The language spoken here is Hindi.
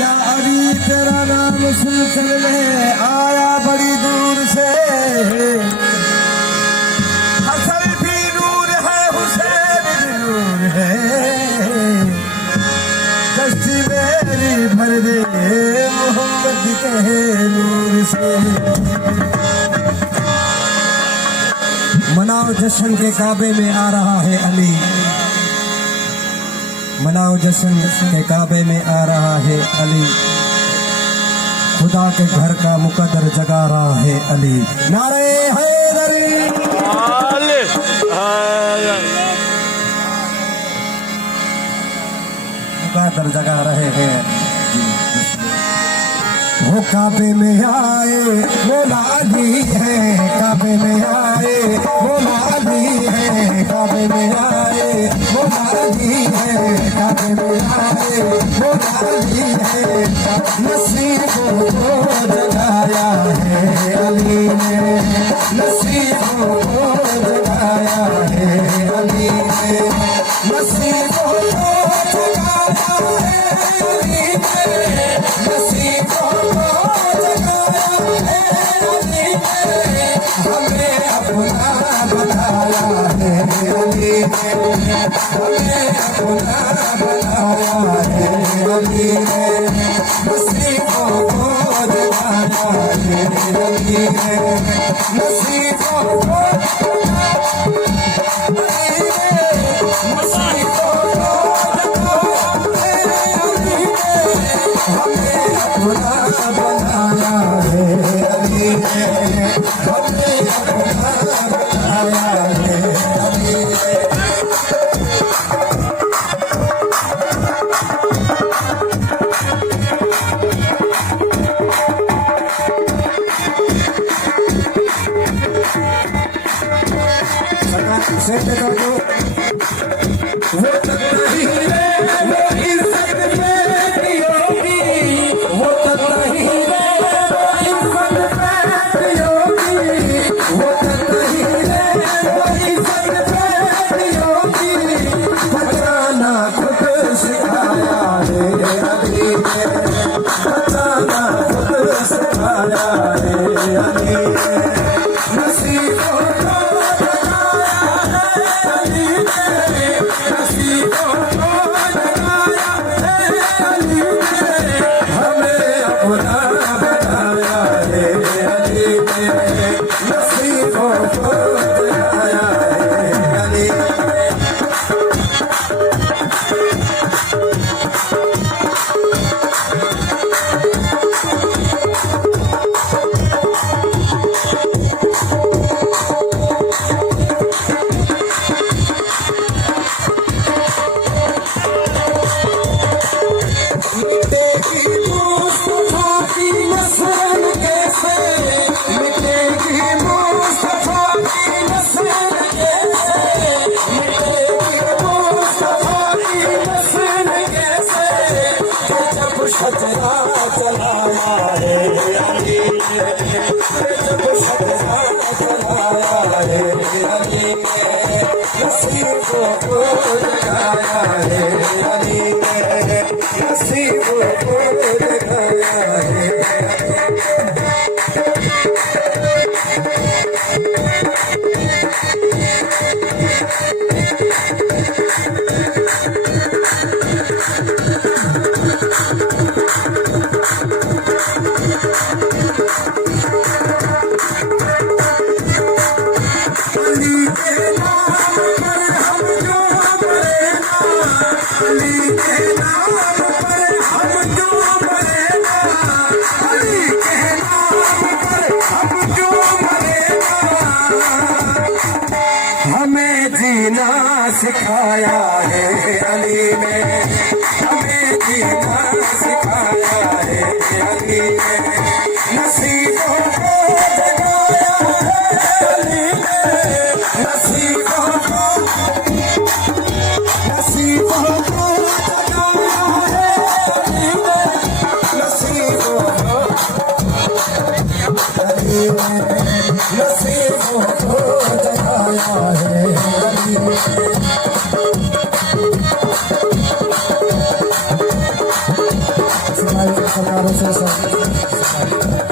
क्या अली तेरा नाम सुन चलने आया बड़ी दूर से। हसन भी नूर है, हुसैन भी नूर है, कश्ती मेरी भर दे मोहम्मद के नूर से। मनाओ जश्न के काबे में आ रहा है अली, मनाओ जश्न के काबे में आ रहा है अली, खुदा के घर का मुकद्दर जगा रहा है अली। नारे हैदरी मुकद्दर जगा रहे हैं। वो काबे में आए मौला अली है, काबे में आए मौला अली है, काबे में आए मौला अली है, काबे में आए मौला अली है। नसीबों को जगाया है अली ने, नसीबों को जगाया है अली ने, नसीबों को जगाया है अली ने, नसीबों सिखाया है अली ने, हमें जीना सिखाया है अली ने, नसीबों को जगाया है अली ने, नसीबों को जगाया है अली ने, नसीबों को अली ने, नसीबों को जगाया है अली ने। सिपाही सरकारों से सब